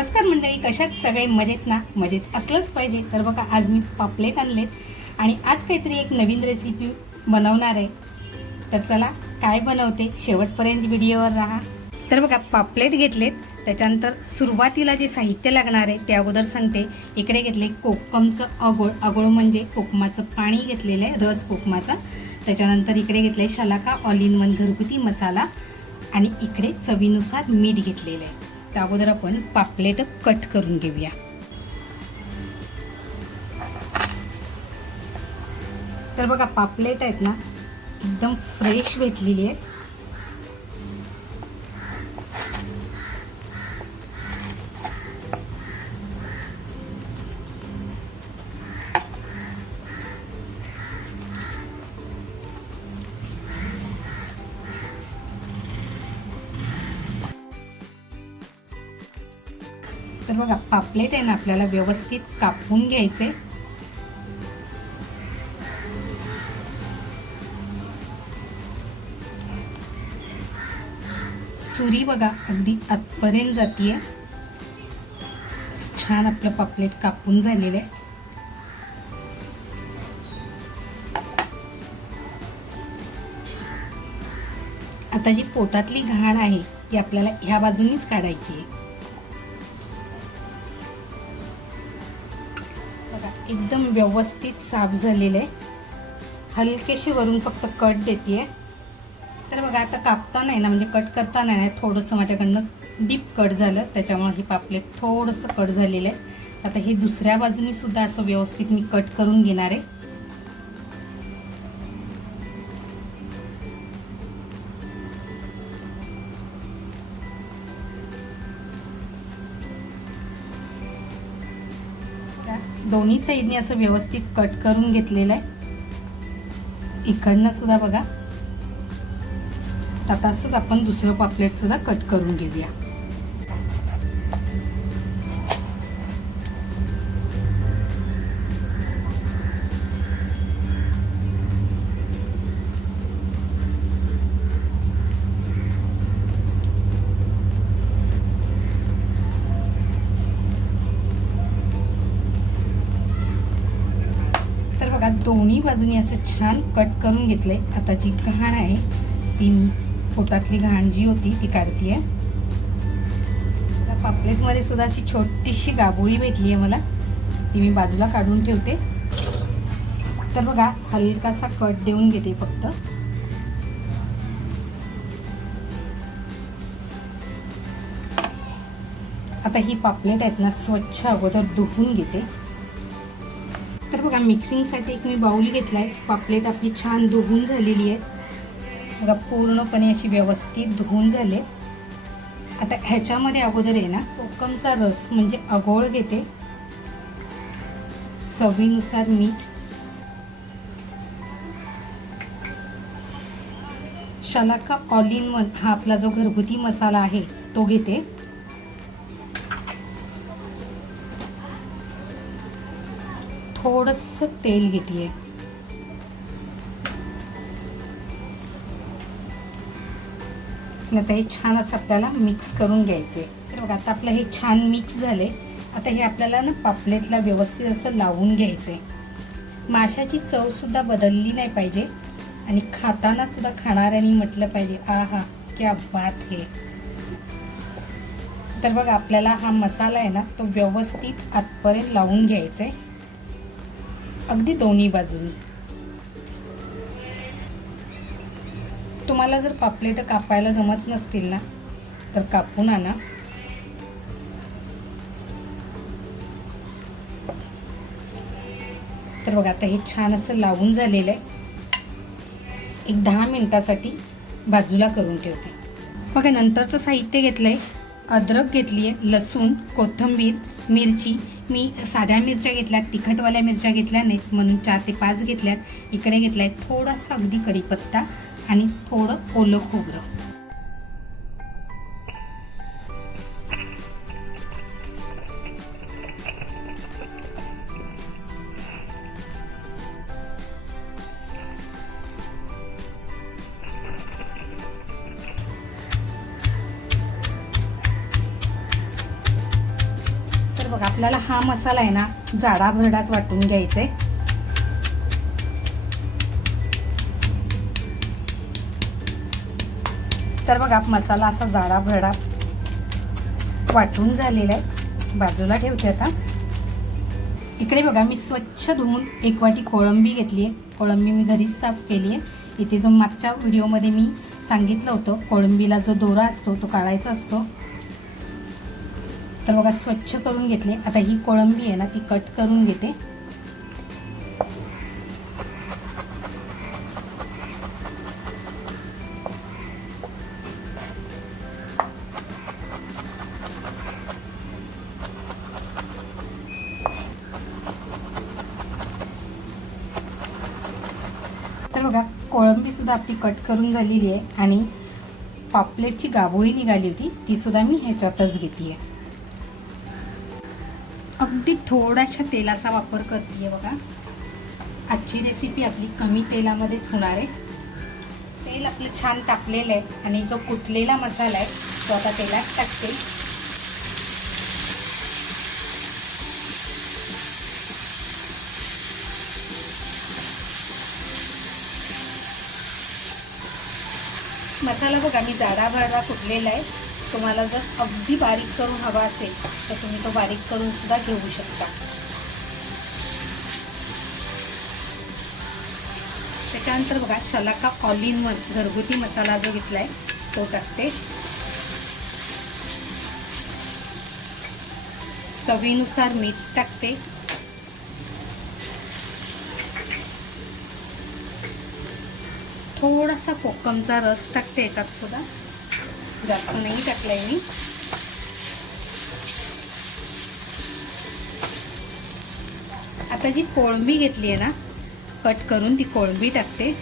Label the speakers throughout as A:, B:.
A: नमस्कार मंडळी कशात सगळे मजेत ना? मजेत असलंच पाहिजे. तर बघा आज मी पापलेट आणलेत आणि आज काहीतरी एक नवीन रेसिपी बनवणार आहे. तर चला काय बनवते शेवटपर्यंत व्हिडिओवर राहा. तर बघा पापलेट घेतलेत. त्याच्यानंतर सुरुवातीला जे साहित्य लागणार आहे ते अगोदर सांगते. इकडे घेतले कोकमचं अगोळ. अगोळ म्हणजे कोकमाचं पाणी घेतलेलं आहे रस कोकमाचा. त्याच्यानंतर इकडे घेतले शलाका ऑल इन वन घरगुती मसाला. आणि इकडे चवीनुसार मीठ घेतलेलं आहे. त्या अगोदर आपण पापलेट कट करून घेऊया. तर बघा पापलेट आहेत ना एकदम फ्रेश भेटलेली आहेत. तर बघा पापलेट आहे ना आपल्याला व्यवस्थित कापून घ्यायचे. सुरी बघा अगदी आतपर्यंत जातीये. छान आपलं पापलेट कापून झालेलं आहे. आता जी पोटातली घाण आहे ती आपल्याला ह्या बाजूनीच काढायची आहे. बघा एकदम व्यवस्थित साफ झालेलं आहे. हलकेशी वरून फक्त कट देते तर बघा आता कापताना आहे ना म्हणजे कट करताना नाही थोडंसं माझ्याकडनं डीप कट झालं त्याच्यामुळे ही पापलेट थोडंसं कट झालेलं आहे. आता हे दुसऱ्या बाजूनी सुद्धा असं व्यवस्थित मी कट करून घेणार आहे. दोन्ही साईडने असं व्यवस्थित कट करून घेतलेलं आहे. इकडनं सुद्धा बघा. आता असंच आपण दुसरं पापलेट सुद्धा कट करून घेऊया. दोन्ही बाजूनी असं छान कट करून घेतलं आहे आता जी घाण आहे. ती मी पोटातली घाण जी होती ती काढतीये. पापलेटमध्ये सुद्धा अशी छोटीशी गाबोळी भेटली आहे मला. ती मी बाजूला काढून ठेवते. तर बघा हलकासा कट देऊन घेते फक्त. आता ही पापलेट आहेत ना स्वच्छ अगोदर धुवून घेते. बघा मिक्सिंगसाठी एक मी बाऊल घेतला आहे पापलेट आपली छान धुवून झालेली आहे. बघा पूर्णपणे अशी व्यवस्थित धुवून झाले. आता ह्याच्यामध्ये अगोदर आहे ना कोकमचा रस म्हणजे अगोळ घेते. चवीनुसार मीठ. शलाका ऑल इन वन हा आपला जो घरगुती मसाला आहे तो घेते. थोडस तेल घेते आता हे छान असं आपल्याला मिक्स करून घ्यायचे तर बघा आता आपलं हे छान मिक्स झाले आता हे आपल्याला ना पापलेटला व्यवस्थित असं लावून घ्यायचे माशाची चव सुद्धा बदलली नाही पाहिजे. आणि खाताना सुद्धा खाणाऱ्यांनी म्हटलं पाहिजे आ हा क्या बात हे. तर बघा आपल्याला हा मसाला आहे ना तो व्यवस्थित आतपर्यंत लावून घ्यायचा आहे अगदी दोन्ही बाजूनी. तुम्हाला जर पापलेट कापायला जमत नसतील ना? तर कापून आणा. तर बघा आता हे छान असं लावून झालेलं आहे. एक दहा मिनटासाठी बाजूला करून ठेवते. बघा नंतरचं साहित्य घेतलं आहे अद्रक घेतली आहे लसूण कोथिंबीर मिरची. मी साध्या मिरच्या घेतल्यात तिखटवाल्या मिरच्या घेतल्या नाहीत म्हणून चार ते पाच घेतल्यात. इकडे घेतलाय थोडासा अगदी कढीपत्ता आणि थोडं ओलं खोबरं. बघा आपल्याला हा मसाला आहे ना जाडा भरडाच वाटून घ्यायचा आहे तर बघा मसाला असा जाडा भरडा वाटून झालेला आहे. बाजूला ठेवते आता. इकडे बघा मी स्वच्छ धुवून एक वाटी कोळंबी घेतली आहे. कोळंबी मी घरीच साफ केली आहे. इथे जो मागच्या व्हिडिओमध्ये मी सांगितलं होतं कोळंबीला जो दोरा असतो तो काढायचा असतो. तर बघा स्वच्छ करून घेतले. आता ही कोळंबी आहे ना ती कट करून घेते. तर बघा कोळंबी सुद्धा आपली कट करून झालेली आहे आणि पापलेटची गाभोळी निघाली होती ती सुद्धा मी ह्याच्यातच घेते अगदी थोड्याशा तेलाचा वापर करते आहे बघा. आजची रेसिपी आपली कमी तेलामध्येच होणार आहे. तेल आपलं छान तापलेलं आहे आणि जो कुटलेला मसाला आहे तो आता तेलात टाकते. मसाला बघा मी जाडा भाडा कुटलेला आहे. तुम्हाला जर अगदी बारीक करून हवा असेल तर तुम्ही तो बारीक करून सुद्धा घेऊ शकता. त्याच्यानंतर बघा शलाका ऑल इन वन घरगुती मसाला जो घेतलाय तो टाकते. चवीनुसार मीठ टाकते. थोडासा कोकमचा रस टाकते याच्यात सुद्धा. जास्त नाही टाकलाय मी. आता जी कोळंबी घेतली आहे ना कट करून ती कोळंबी टाकते.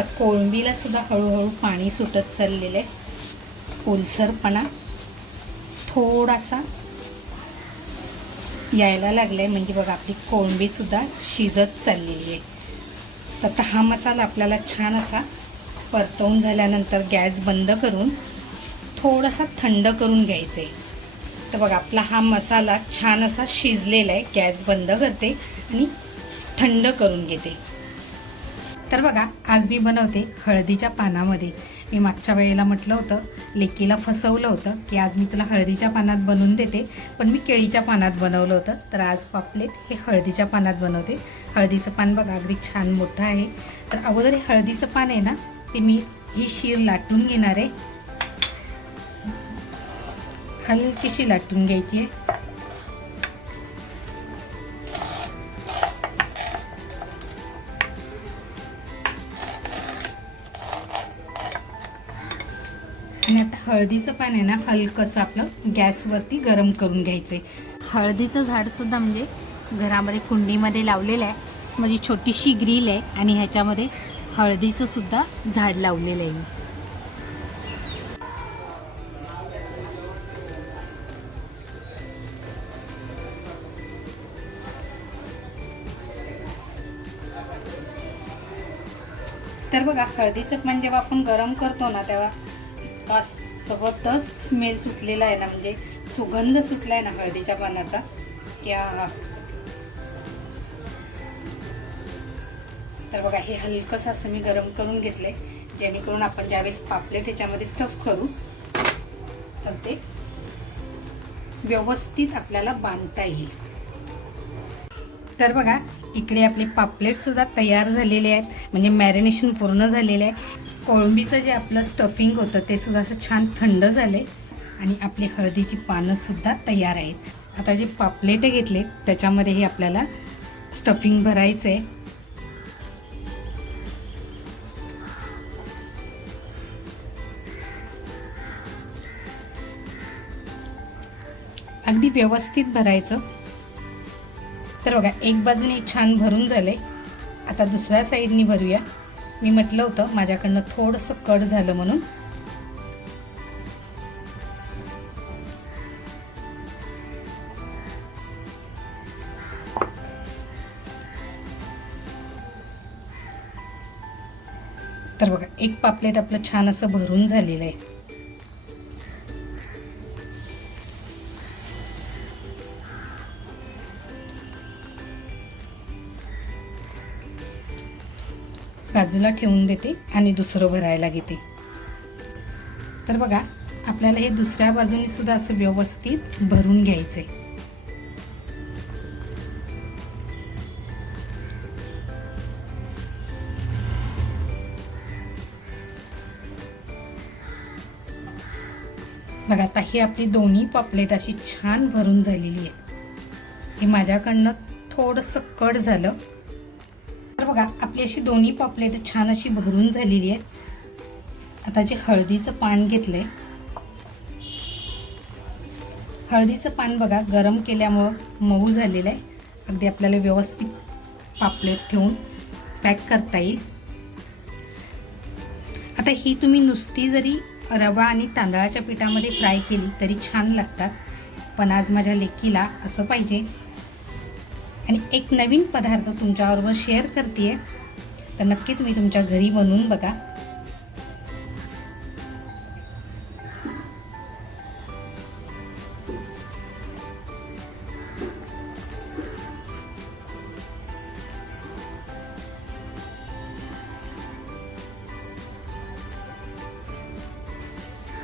A: आता कोळंबीला सुद्धा हळूहळू पाणी सुटत चाललेलं आहे ओलसरपणा थोडासा यायला लागलाय. म्हणजे बघा आपली कोळंबीसुद्धा शिजत चाललेली आहे. तर आता हा मसाला आपल्याला छान असा परतवून झाल्यानंतर गॅस बंद करून थोडासा थंड करून घ्यायचा आहे तर बघा आपला हा मसाला छान असा शिजलेला आहे गॅस बंद करते आणि थंड करून घेते. तर बघा आज मी बनवते हळदीच्या पानामध्ये. मी मागच्या वेळेला म्हटलं होतं लेकीला फसवलं होतं की आज मी तुला हळदीच्या पानात बनवून देते पण मी केळीच्या पानात बनवलं होतं. तर आज पापलेट हे हळदीच्या पानात बनवते. हळदीचं पान बघा अगदी छान मोठं आहे. तर अगोदर हे हळदीचं पान आहे ना ते मी ही शीर लाटून घेणार आहे. हलकीशी लाटून घ्यायची आहे. आणि आता हळदीचं पान आहे ना हलकंसं आपलं गॅसवरती गरम करून घ्यायचं आहे हळदीचं झाडसुद्धा म्हणजे घरामध्ये कुंडीमध्ये लावलेलं आहे. म्हणजे छोटीशी ग्रील आहे आणि ह्याच्यामध्ये हळदीचं सुद्धा झाड लावलेलं आहे. मी तर बघा हळदीचं पान जेव्हा आपण गरम करतो ना तेव्हा इतका जबरदस्त स्मेल सुटलेला आहे ना म्हणजे सुगंध सुटला आहे ना हळदीच्या पानाचा या तर बघा हे हलकंसं असं मी गरम करून घेतलंय जेणेकरून आपण ज्यावेळेस पापले त्याच्यामध्ये स्टफ करू तर ते व्यवस्थित आपल्याला बांधता येईल. तर बघा इकडे आपले पापलेट सुद्धा तयार झालेले आहेत म्हणजे मॅरिनेशन पूर्ण झालेले आहे. कोळंबीचं जे आपलं स्टफिंग होतं ते सुद्धा असं छान थंड झाले आणि आपली हळदीची पानंसुद्धा तयार आहेत. आता जे पापलेट घेतले त्याच्यामध्ये हे आपल्याला स्टफिंग भरायचं आहे अगदी व्यवस्थित भरायचं. तर बघा एक बाजूने छान भरून झाले आता दुसऱ्या साईडनी भरूया. मी म्हटलं होतं माझ्याकडनं थोडंसं कड झालं म्हणून. तर बघा एक पापलेट आपलं छान असं भरून झालेलं आहे. बाजूला ठेवून देते आणि दुसरं भरायला घेते. तर बघा आपल्याला हे दुसऱ्या बाजूने सुद्धा असं व्यवस्थित भरून घ्यायचंय. बघा आता ही आपली दोन्ही पापलेट अशी छान भरून झालेली आहे. हे माझ्याकडनं थोडंसं कट झालं बघा आपली अशी दोन्ही पापलेट छान अशी भरून झालेली आहेत. आता जे हळदीचं पान घेतलंय हळदीचं पान बघा गरम केल्यामुळं मऊ झालेलं आहे अगदी आपल्याला व्यवस्थित पापलेट ठेवून पॅक करता येईल. आता ही तुम्ही नुसती जरी रवा आणि तांदळाच्या पिठामध्ये फ्राय केली तरी छान लागतात. पण आज माझ्या लेकीला असं पाहिजे आणि एक नवीन पदार्थ तुमच्याबरोबर शेअर करते तर नक्की तुम्ही तुमच्या घरी बनवून बघा.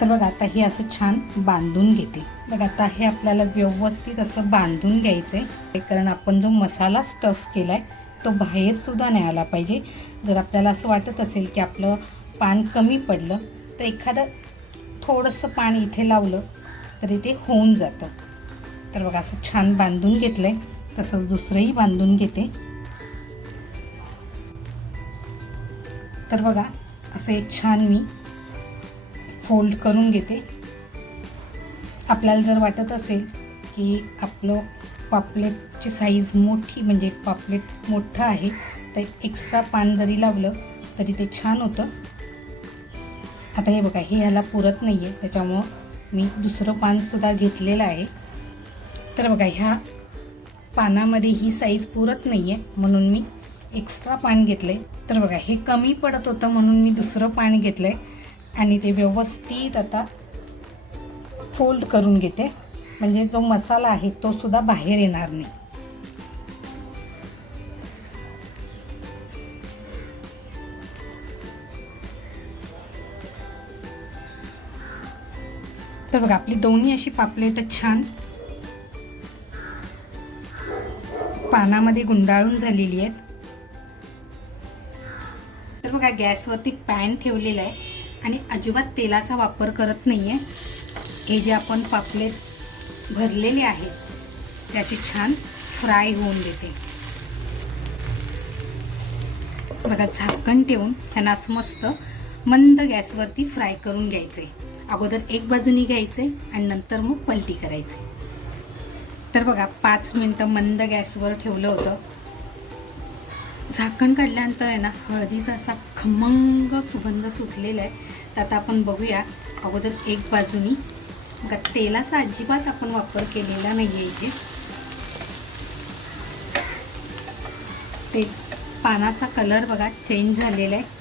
A: तर बघा आता हे असं छान बांधून घेते. बघा आता हे आपल्याला व्यवस्थित असं बांधून घ्यायचं आहे कारण आपण जो मसाला स्टफ केला आहे तो बाहेर सुद्धा नाही आला पाहिजे. जर आपल्याला असं वाटत असेल की आपलं पान कमी पडलं तर एखादं थोडंसं पान इथे लावलं तरी ते होऊन जातं. तर बघा असं छान बांधून घेतलं आहे तसंच दुसरंही बांधून घेते. तर बघा असं एक छान मी फोल्ड करून घेते. आपल्याला जर वाटत असेल की आपलं पापलेटची साईज मोठी म्हणजे पापलेट मोठं आहे तर एक्स्ट्रा पान जरी लावलं तरी ते छान होतं. आता हे बघा हे ह्याला पुरत नाही आहे त्याच्यामुळं मी दुसरं पानसुद्धा घेतलेलं आहे. तर बघा ह्या पानामध्ये ही साईज पुरत नाही आहे म्हणून मी एक्स्ट्रा पान घेतलं आहे तर बघा हे कमी पडत होतं म्हणून मी दुसरं पान घेतलं आहे आणि ते व्यवस्थित आता फोल्ड करून घेते. म्हणजे जो मसाला आहे तो सुद्धा बाहेर येणार नाही. तर बघा आपली दोन्ही अशी पापलेट छान. पानामध्ये गुंडाळून झालेली आहेत. तर बघा गॅसवरती पॅन ठेवलेला आहे आणि अजिबात तेलाचा वापर करत नाही आहे हे जे आपण पापलेट भरलेले आहेत त्याची छान फ्राय होऊन देते. बघा झाकण ठेवून त्यांना असं मस्त मंद गॅसवरती फ्राय करून घ्यायचे. अगोदर एक बाजूनी घ्यायचे आणि नंतर मग पलटी करायचे. तर बघा पाच मिनटं मंद गॅसवर ठेवलं होतं. झाकण काढल्यानंतर आहे ना हळदीचा असा खमंग सुगंध सुटलेला आहे. तर आता आपण बघूया अगोदर एक बाजूनी का तेलाचा अजिबात आपण वापर केलेला नाही आहे इथे. ते पानाचा कलर बघा चेंज झालेला आहे.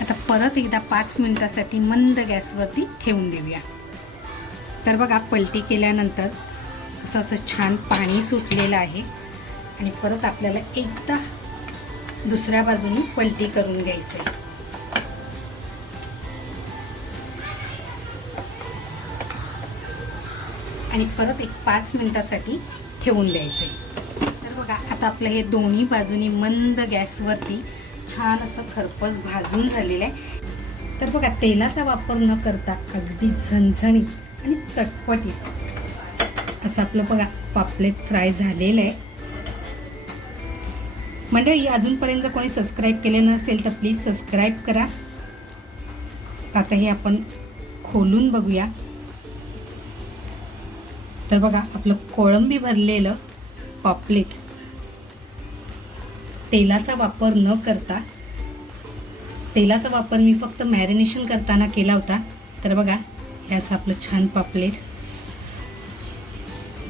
A: आता परत एकदा पाच मिनिटासाठी मंद गॅसवरती ठेवून देऊया. तर बघा पलटी केल्यानंतर असं असं छान पाणी सुटलेलं आहे. आणि परत आपल्याला एकदा दुसऱ्या बाजूनी पलटी करून घ्यायचे. आणि परत एक पाच मिनिटासाठी ठेवून द्यायचे. तर बघा आता आपलं हे दोन्ही बाजूनी मंद गॅसवरती छान असं खरपस भाजून झालेलं आहे. तर बघा तेलाचा वापर न करता अगदी झणझणीत आणि चटपटीत असं आपलं बघा पापलेट फ्राय झालेलं आहे. मंडळी अजूनपर्यंत जर कोणी सबस्क्राईब केले नसेल तर प्लीज सबस्क्राईब करा. आता हे आपण खोलून बघूया. तर बघा आपलं कोळंबी भरलेलं पॉपलेट. तेलाचा वापर न करता तेलाचा वापर मी फक्त मॅरिनेशन करताना केला होता. तर बघा हे असं आपलं छान पापलेट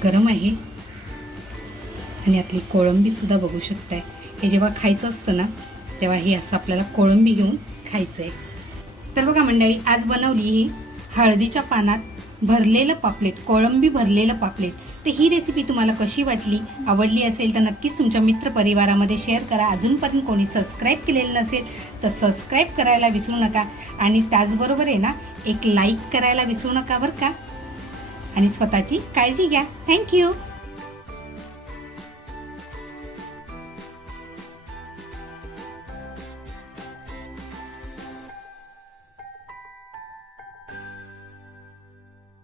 A: गरम आहे. आणि यातली कोळंबीसुद्धा बघू शकताय. हे जेव्हा खायचं असतं ना तेव्हा हे असं आपल्याला कोळंबी घेऊन खायचं आहे तर बघा मंडळी आज बनवली ही हळदीच्या पानात भरलेलं पापलेट कोळंबी भरलेलं पापलेट. तर ही रेसिपी तुम्हाला कशी वाटली आवडली असेल तर नक्कीच तुमच्या मित्रपरिवारामध्ये शेअर करा. अजूनपर्यंत कोणी सबस्क्राईब केलेलं नसेल तर सबस्क्राईब करायला विसरू नका. आणि त्याचबरोबर आहे ना एक लाईक करायला विसरू नका बरं का. आणि स्वतःची काळजी घ्या. थँक्यू